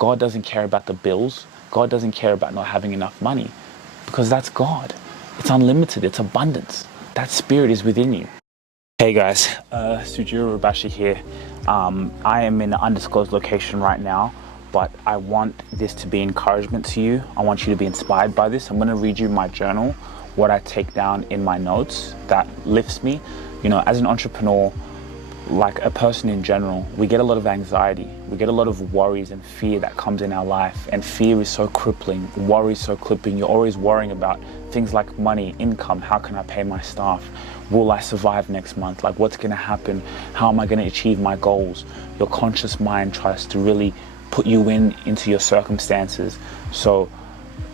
God doesn't care about the bills. God doesn't care about not having enough money, because that's God. It's unlimited. It's abundance. That spirit is within you. Hey guys, Sujiro Rubashi here. I am in an undisclosed location right now, but I want this to be encouragement to you. I want you to be inspired by this. I'm going to read you my journal, what I take down in my notes that lifts me. You know, as an entrepreneur, like a person in general, we get a lot of anxiety. We get a lot of worries and fear that comes in our life. And fear is so crippling. Worry is so crippling. You're always worrying about things like money, income. How can I pay my staff? Will I survive next month? Like, what's going to happen? How am I going to achieve my goals? Your conscious mind tries to really put you into your circumstances. So,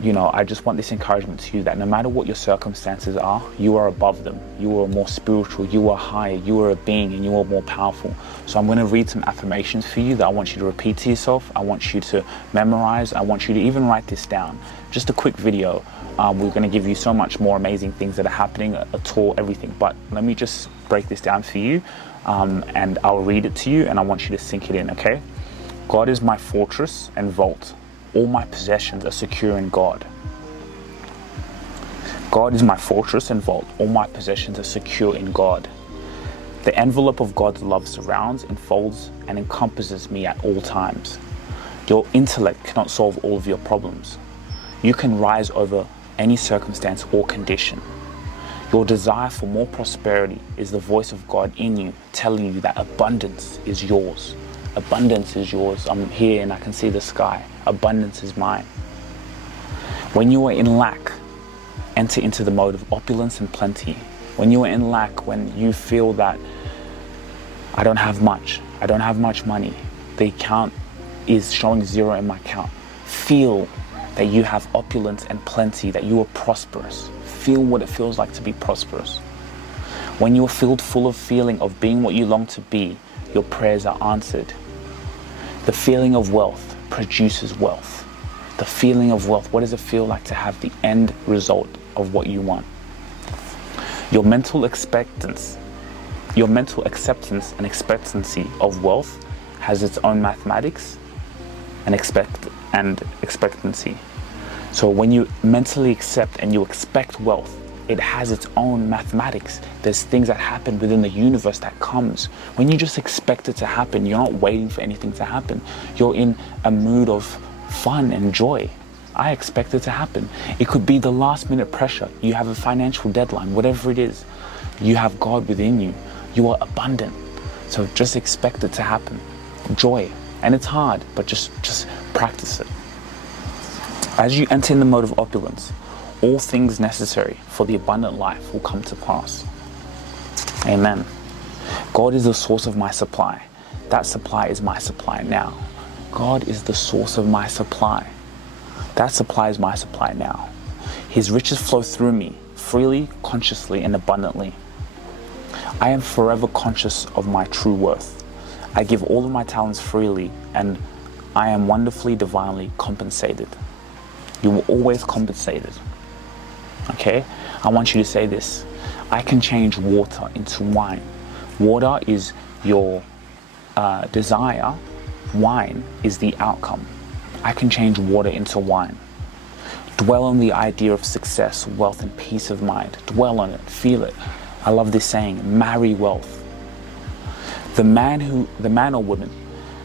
you know, I just want this encouragement to you that no matter what your circumstances are, you are above them. You are more spiritual, you are higher, you are a being, and you are more powerful. So I'm going to read some affirmations for you that I want you to repeat to yourself. I want you to memorize. I want you to even write this down. Just a quick video. We're going to give you so much more amazing things that are happening, a tour, everything. But let me just break this down for you, and I'll read it to you, and I want you to sink it in, okay? God is my fortress and vault. All my possessions are secure in God. God is my fortress and vault. All my possessions are secure in God. The envelope of God's love surrounds, enfolds, and encompasses me at all times. Your intellect cannot solve all of your problems. You can rise over any circumstance or condition. Your desire for more prosperity is the voice of God in you, telling you that abundance is yours. Abundance is yours. I'm here and I can see the sky. Abundance is mine. When you are in lack, enter into the mode of opulence and plenty. When you are in lack, when you feel that I don't have much money, the account is showing zero in my account, feel that you have opulence and plenty, that you are prosperous. Feel what it feels like to be prosperous. When you're filled full of feeling of being what you long to be, your prayers are answered. The feeling of wealth produces wealth. The feeling of wealth, what does it feel like to have the end result of what you want? Your mental acceptance and expectancy of wealth has its own mathematics and expectancy. So when you mentally accept and you expect wealth, it has its own mathematics. There's things that happen within the universe that comes. When you just expect it to happen, you're not waiting for anything to happen. You're in a mood of fun and joy. I expect it to happen. It could be the last minute pressure. You have a financial deadline, whatever it is. You have God within you. You are abundant. So just expect it to happen. Joy. And it's hard, but just practice it. As you enter in the mode of opulence, all things necessary for the abundant life will come to pass. Amen. God is the source of my supply. That supply is my supply now. God is the source of my supply. That supply is my supply now. His riches flow through me, freely, consciously, and abundantly. I am forever conscious of my true worth. I give all of my talents freely, and I am wonderfully, divinely compensated. You were always compensated. Okay, I want you to say this. I can change water into wine. Water is your desire. Wine is the outcome. I can change water into wine. Dwell on the idea of success, wealth, and peace of mind. Dwell on it. Feel it. I love this saying, marry wealth. The man or woman,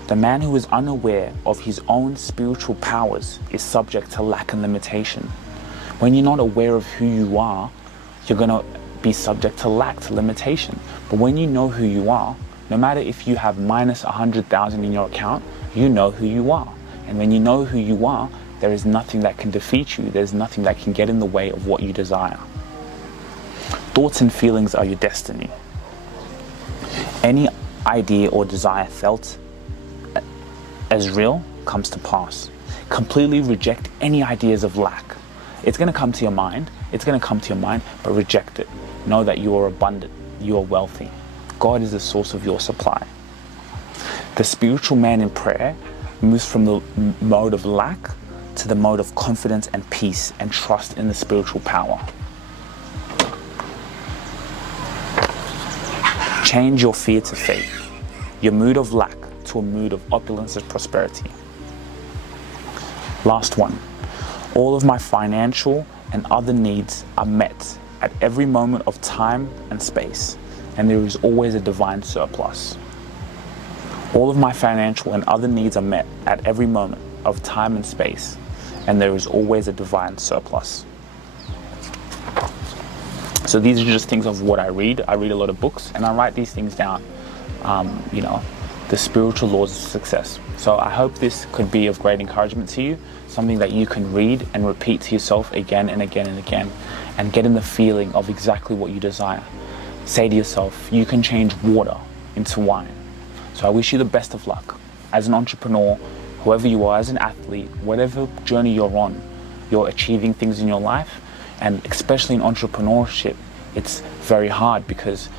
the man who is unaware of his own spiritual powers is subject to lack and limitation. When you're not aware of who you are, you're going to be subject to lack, to limitation. But when you know who you are, no matter if you have minus 100,000 in your account, you know who you are. And when you know who you are, there is nothing that can defeat you. There's nothing that can get in the way of what you desire. Thoughts and feelings are your destiny. Any idea or desire felt as real comes to pass. Completely reject any ideas of lack. It's going to come to your mind. But reject it. Know that you are abundant. You are wealthy. God is the source of your supply. The spiritual man in prayer moves from the mode of lack to the mode of confidence and peace and trust in the spiritual power. Change your fear to faith. Your mood of lack to a mood of opulence and prosperity. Last one. All of my financial and other needs are met at every moment of time and space, and there is always a divine surplus. All of my financial and other needs are met at every moment of time and space, and there is always a divine surplus. So these are just things of what I read. I read a lot of books and I write these things down, the spiritual laws of success. So I hope this could be of great encouragement to you, something that you can read and repeat to yourself again and again and again, and get in the feeling of exactly what you desire. Say to yourself, you can change water into wine. So I wish you the best of luck. As an entrepreneur, whoever you are, as an athlete, whatever journey you're on, you're achieving things in your life, and especially in entrepreneurship, it's very hard because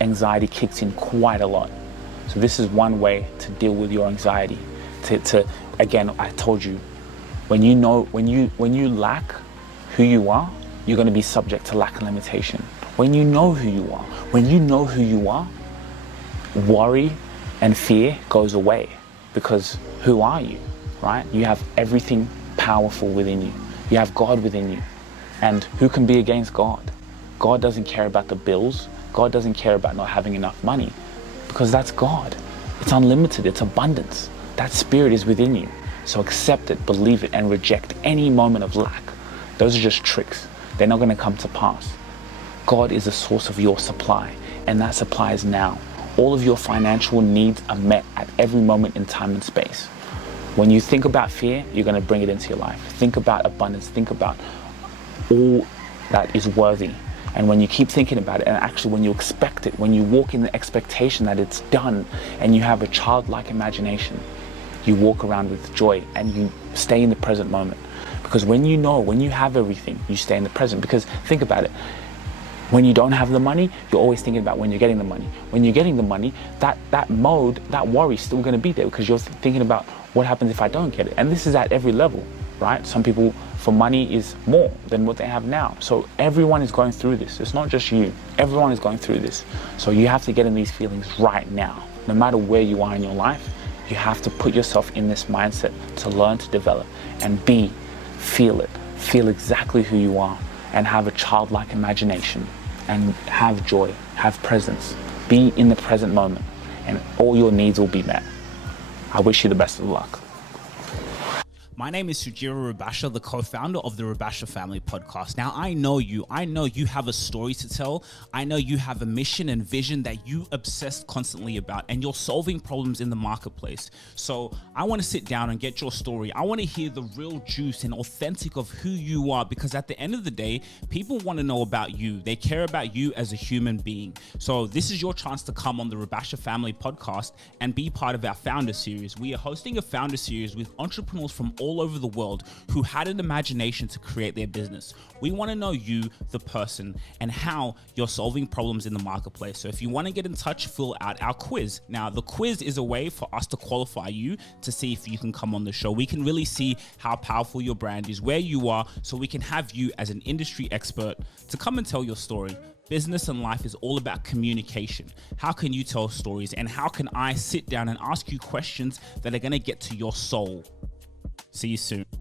anxiety kicks in quite a lot. So this is one way to deal with your anxiety. Again, I told you, when you lack who you are, you're going to be subject to lack and limitation. When you know who you are, worry and fear goes away, because who are you, right? You have everything powerful within you. You have God within you. And who can be against God? God doesn't care about the bills. God doesn't care about not having enough money, because that's God. It's unlimited, it's abundance. That spirit is within you. So accept it, believe it, and reject any moment of lack. Those are just tricks. They're not going to come to pass. God is the source of your supply, and that supply is now. All of your financial needs are met at every moment in time and space. When you think about fear, you're going to bring it into your life. Think about abundance. Think about all that is worthy. And when you keep thinking about it, and actually when you expect it, when you walk in the expectation that it's done, and you have a childlike imagination, you walk around with joy and you stay in the present moment. Because when you have everything, you stay in the present. Because think about it. When you don't have the money, you're always thinking about when you're getting the money. When you're getting the money, that worry is still going to be there, because you're thinking about what happens if I don't get it. And this is at every level, right? Some people, for money is more than what they have now. So everyone is going through this. It's not just you. Everyone is going through this. So you have to get in these feelings right now. No matter where you are in your life, you have to put yourself in this mindset to learn to develop and feel it. Feel exactly who you are, and have a childlike imagination, and have joy, have presence. Be in the present moment, and all your needs will be met. I wish you the best of luck. My name is Sujiro Rubasha, the co-founder of the Rubasha Family Podcast. Now, I know you have a story to tell. I know you have a mission and vision that you obsess constantly about, and you're solving problems in the marketplace. So I want to sit down and get your story. I want to hear the real juice and authentic of who you are, because at the end of the day, people want to know about you. They care about you as a human being. So this is your chance to come on the Rubasha Family Podcast and be part of our Founder Series. We are hosting a Founder Series with entrepreneurs from all over the world who had an imagination to create their business. We want to know you, the person, and how you're solving problems in the marketplace. So if you want to get in touch, fill out our quiz. Now, the quiz is a way for us to qualify you to see if you can come on the show. We can really see how powerful your brand is, where you are, so we can have you as an industry expert to come and tell your story. Business and life is all about communication. How can you tell stories, and how can I sit down and ask you questions that are going to get to your soul? See you soon.